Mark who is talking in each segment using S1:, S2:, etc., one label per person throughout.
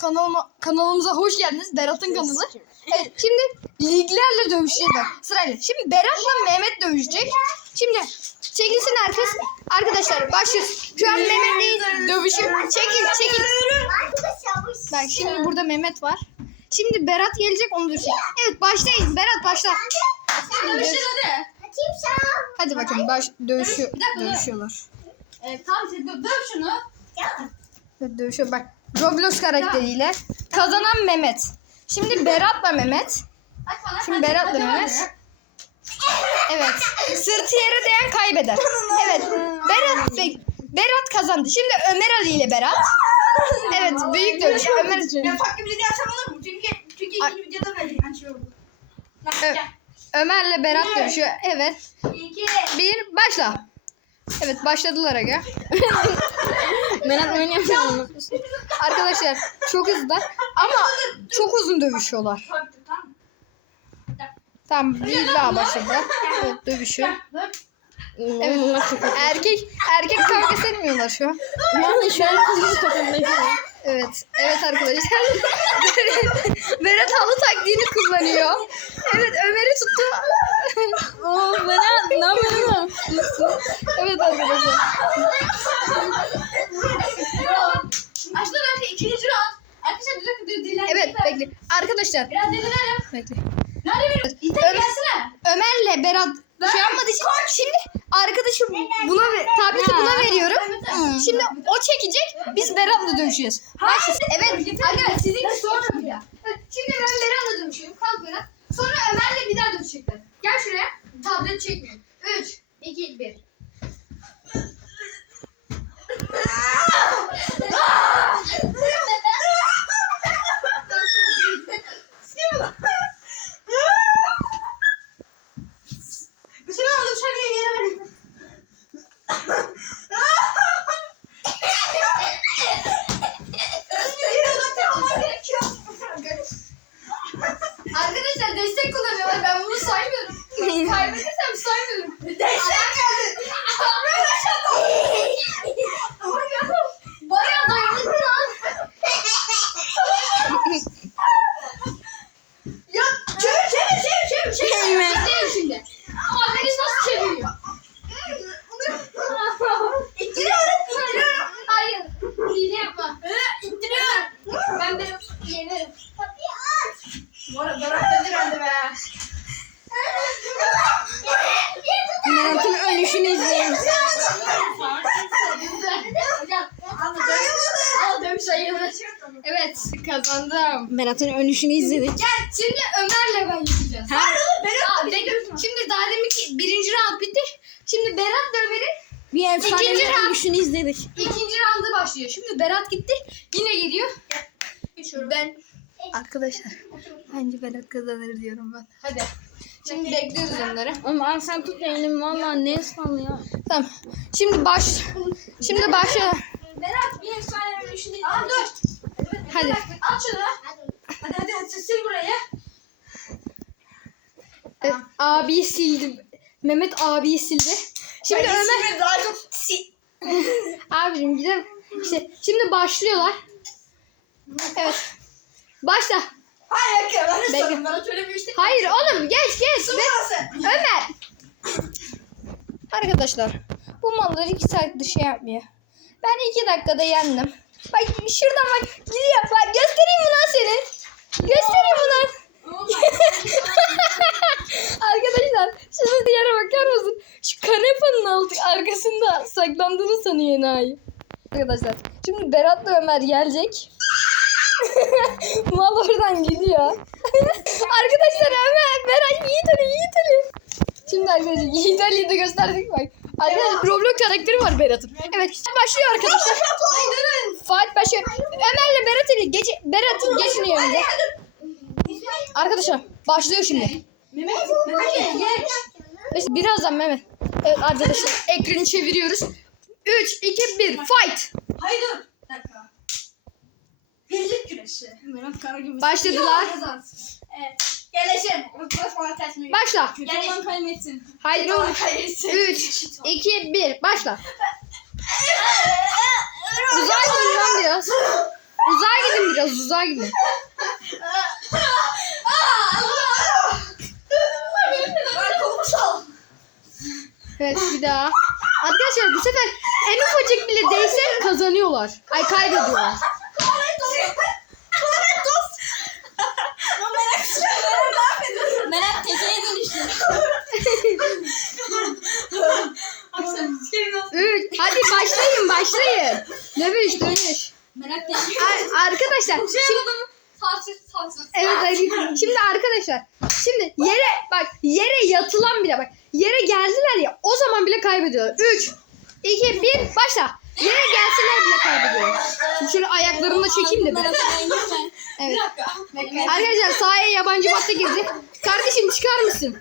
S1: kanalıma, kanalımıza hoş geldiniz. Berat'ın kanalı. Evet, şimdi liglerle dövüşeceğiz sırayla. Şimdi Berat'la Mehmet dövüşecek. Şimdi çekilsin herkes. Arkadaşlar başlıyoruz. Şu an Mehmet'le dövüşüyor. Çekil çekil. Bak şimdi burada Mehmet var. Şimdi Berat gelecek onu dövüşecek. Evet başlayın. Berat başla. Şimdi dövüş-
S2: hadi.
S1: Hadi bakın baş
S2: dur.
S1: dövüşüyorlar.
S2: Evet, tamam sen dö- döv şunu.
S1: Dövüşüyor. Bak Roblox karakteriyle kazanan Mehmet. Şimdi Berat'la Mehmet. Şimdi Berat'la Mehmet. Evet. Sırtı yere değen kaybeder. Evet. Berat ve Berat kazandı. Şimdi Ömer Ali ile Berat. Evet, büyük dövüş. Ömer
S2: Ben farklı bir video açsam olur mu? Çünkü çünkü
S1: Ay.
S2: ikinci videoda böyle açıyorum. Bak,
S1: Ö-. Ömer'le Berat dövüşüyor. Evet.
S2: İki.
S1: Bir başla. Evet başladılar aga. Berat oynayamıyor Arkadaşlar çok hızlı ama çok uzun dövüşüyorlar.
S2: Tamam,
S1: bir daha başladı. Evet dövüşüyor. Evet erkek erkek kavga etmiyorlar şu an.
S3: Yani şu an kızın kafamdayım.
S1: Evet. Evet arkadaşlar. Berat halı taktiğini kullanıyor. Evet Ömer'i tuttu.
S3: Oo bana ne yapıyorsun?
S1: Evet arkadaşlar.
S2: Açtı ben de ikinci round. Arkadaşlar bir dakika dur dinlen.
S1: Evet bekle. Arkadaşlar
S2: Biraz dinlenelim.
S1: bekle.
S2: Nerede bir? İtek
S1: Ömer-
S2: gelsene.
S1: Ömer'le Berat şey yapmadığı için şimdi arkadaşım buna ve- tableti buna veriyorum. Şimdi o çekecek. Biz Berat'la dövüşeceğiz. Başla. Evet. Arkadaşlar sizin sonra bir daha. Şimdi ben Berat'la dövüşüyorum. Kalk Berat. Sonra Ömer'le bir daha dövüşecekler. Gel şuraya. Tablet çekmiyor.
S3: Berat'ın ölüşünü izledik.
S1: Gel şimdi Ömer'le ben yapacağız. Aa, bekle. Şimdi daha demin ki birinci round bitti. Şimdi Berat ve Ömer'in
S3: Bir
S1: İkinci
S3: efsanenin
S1: round.
S3: ölüşünü izledik.
S1: ikinci roundu başlıyor. Şimdi Berat gitti. Yine geliyor. Ben arkadaşlar bence Berat kazanır diyorum ben. Hadi. Şimdi bekliyoruz onları.
S3: Oğlum abi sen tut elim valla ne ıslanıyor.
S1: Tamam. Şimdi baş. Şimdi başla.
S2: Berat bir efsane ölüşünü Aa dur.
S1: Hadi.
S2: Al şunu. Hadi hadi hadi sil burayı.
S1: E, abiyi sildi. Mehmet abiyi sildi. Şimdi Ömer
S2: daha çok sil.
S1: abicim gidelim. İşte şimdi başlıyorlar. Evet. Başla.
S2: Hayır ya ben de
S1: Bekle.
S2: sorayım. Bana şöyle bir işte.
S1: Hayır oğlum geç geç. Be-
S2: Burası.
S1: Ömer. Arkadaşlar bu mallar iki saat şey yapmıyor. Ben iki dakikada yendim. Bak şuradan bak gidiyor. Bak göstereyim mi lan seni? Göstereyim mi lan? Arkadaşlar şunu diğere bakar mısın? Şu kanepanın altı arkasında saklandığını sanıyor enayi. Arkadaşlar şimdi Berat'la Ömer gelecek. Mal oradan gidiyor. arkadaşlar Ömer, Berat Yiğit Ali, Yiğit Ali. Şimdi arkadaşlar Yiğit Ali'yi de gösterdik bak. Arkadaşlar Roblox karakteri var Berat'ın. Evet başlıyor arkadaşlar. Fight başlıyor. Ömer'le Berat Ali geç, Berat geçin yerinize. Arkadaşlar başlıyor şimdi.
S2: Mehmet, Mehmet geç.
S1: İşte birazdan Mehmet. Evet arkadaşlar ekranı çeviriyoruz. 3, 2, 1 fight.
S2: Hayır dur. Bir dakika. Birlik güreşi.
S3: Berat kara gibi.
S1: Başladılar.
S2: Evet. Geleşim.
S1: Başla.
S3: Kaybetsin.
S1: Haydi oğlum.
S2: Kaybetsin.
S1: 3, 2, 1 başla. Uzay dur lan biraz. Uzağa gidin biraz uzağa gidin. Evet bir daha. Arkadaşlar bu sefer en ufacık bile değse kazanıyorlar. Ay kaybediyorlar.
S3: Merak tekeye dönüştü.
S1: Üç. Hadi başlayın başlayın. Dövüş dövüş.
S3: Merak tekeye.
S1: Ar- arkadaşlar şimdi
S2: Sansür, sansür.
S1: Evet hayır. Şimdi arkadaşlar şimdi yere bak yere yatılan bile bak yere geldiler ya o zaman bile kaybediyorlar. 3 2 1 başla. Yere gelseler bile kaybediyorlar. Şimdi şöyle ayaklarını da çekeyim de biraz. Evet. Arkadaşlar sahaya yabancı madde girdi. Kardeşim çıkar mısın?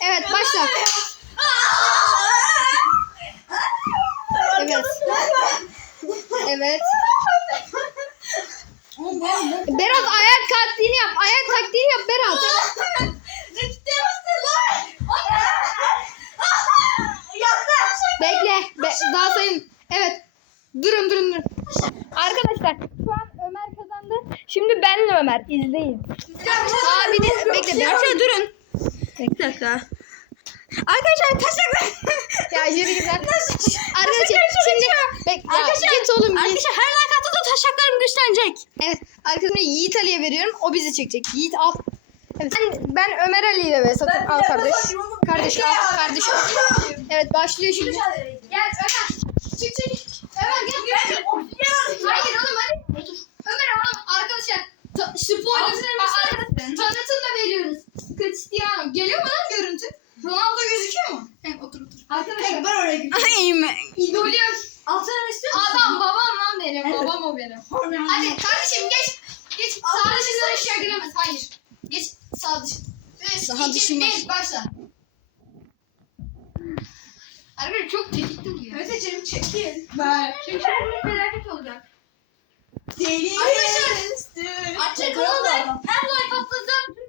S1: Evet başla. Evet. Evet. Berat ayak taktiğini yap. Ayak taktiğini yap Berat. Bekle. Be- daha sayın. Evet. Durun durun durun. Arkadaşlar şu an Ömer kazandı. Şimdi benle Ömer. izleyin. Abiniz bekle. Bekle durun.
S3: Bir dakika. Arkadaşlar taşaklar.
S1: Ya yürü git lan. Arkadaşlar şimdi bekle.
S3: Arkadaşlar,
S1: git oğlum.
S3: Arkadaşlar her taşaklarım güçlenecek.
S1: Evet. Arkadaşlar Yiğit Ali'ye veriyorum. O bizi çekecek. Yiğit al. Evet. Ben, ben Ömer Ali'ye ve satın al kardeş. Kardeş al kardeş al. Evet başlıyor şimdi. Gel Ömer. Çık çık. Ömer gel gel. Hayır oğlum hadi. Ömer oğlum arkadaşlar. Ta, spoiler tanıtım da veriyoruz. Cristiano. Geliyor mu lan görüntü? Ronaldo gözüküyor mu? He otur otur. Arkadaşlar
S2: Ben oraya gidiyorum.
S3: Ay mi?
S1: idolüm.
S2: Altına istiyor musun?
S1: Adam babam lan benim. Babam o benim. Hadi kardeşim geç. Geç. Sağ dışından aşağı giremez. Hayır. Geç sağ dışı. Üç,
S3: Sağ
S1: iki,
S3: dışı mı?
S1: bir, başla. Arkadaşlar çok tetikte bu ya.
S2: Mete Cem çekil.
S1: Ben. Çünkü şimdi felaket olacak.
S2: Deli.
S1: Arkadaşlar açık kanalı her like atladığım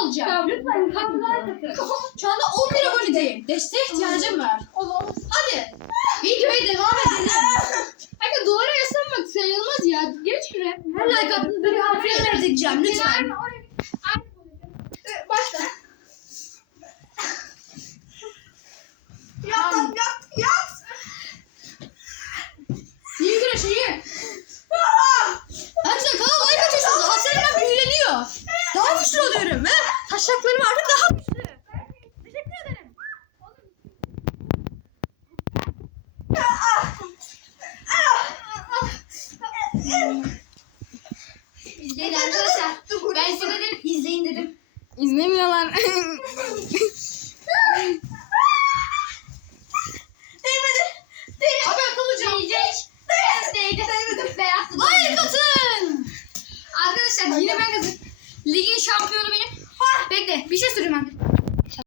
S1: olacak. Tamam lütfen kanallara
S2: Şu anda 11 abonedeyim. Desteğe ihtiyacım var.
S1: Olur. Hadi. Videoya devam edelim. Kanka duvara yaslanmak sayılmaz ya. Geç şuraya.
S2: Her like attığınızda bir harfle öğreteceğim lütfen.